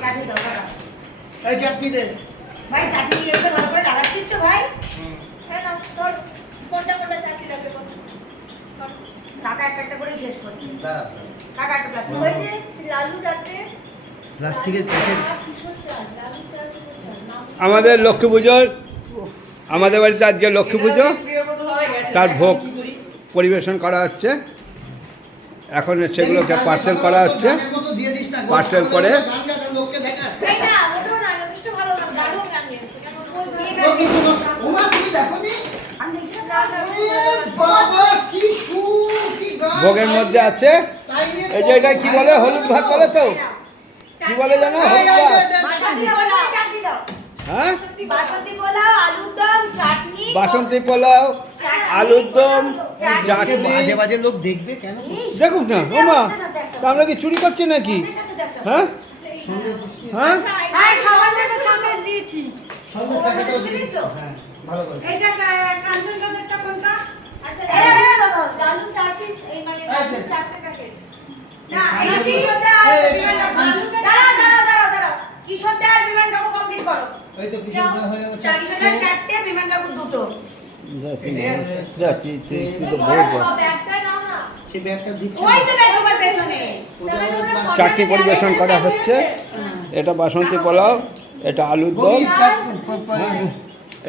চাটনি দাও দাদা। এই চাটনি দে ভাই, চাটনি দিয়ে ভালো করে লাগাচ্ছিস তো ভাই? হ্যাঁ না, তোর কোনটা কোনটা চাটনি লাগবে বল। কাকা একটা করে শেষ করছি। কাকা একটা প্লাস্টিক। ওই যে লালু চাটনি প্লাস্টিকের প্যাকেট। আমাদের লক্ষ্মী পুজোর আমাদের বাড়িতে আজকে লক্ষ্মী পুজো, তার ভোগ পরিবেশন করা হচ্ছে। এখন সেগুলোকে পার্সেল করা হচ্ছে। পার্সেল করে ভোগের মধ্যে আছে এই যে এটা কি বলে, হলুদ ভাত বলে তো, কি বলে জানো? হলুদ ভাত। হ্যাঁ, বাসন্তী পোলাও, আলুর দম, চাটনি। বাজে বাজে লোক দেখবে কেন? দেখুন না ও মা, তা আমরা কি চুরি করছি নাকি? হ্যাঁ হ্যাঁ, ভালো করে এই তো কিছু হয়ে গেছে। চারটে বিমান কাকু দুটো। চাটনি পরিবেশন করা হচ্ছে। এটা বাসন্তী পোলাও, এটা আলুর দম।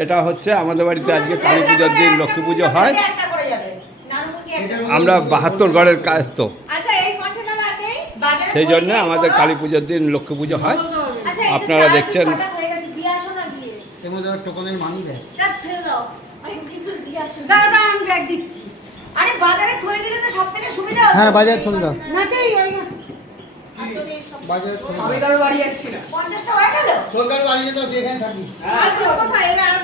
এটা হচ্ছে আমাদের বাড়িতে আজকে কালী পুজোর দিন লক্ষ্মী পুজো হয়। আমরা 72 ঘরের কাজ তো, সেই জন্য আমাদের কালী পুজোর দিন লক্ষ্মী পুজো হয়। আপনারা দেখছেন টোকনের মানি দেয়। আরে বাজারে থলে দিলে তো সবথেকে সুবিধা। হ্যাঁ, বাজার থলে দাও। বাজার আমি কারো বাড়ি যাচ্ছি না। 50টা হয়ে গেল। তোর কারো বাড়ি যেতে যেখানে থাকি। আর কোথায় এলে আর